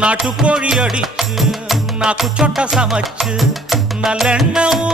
நாட்டு கோழி அடிச்சு நாக்கு சொட்ட சமைச்சு నలెన్నవూ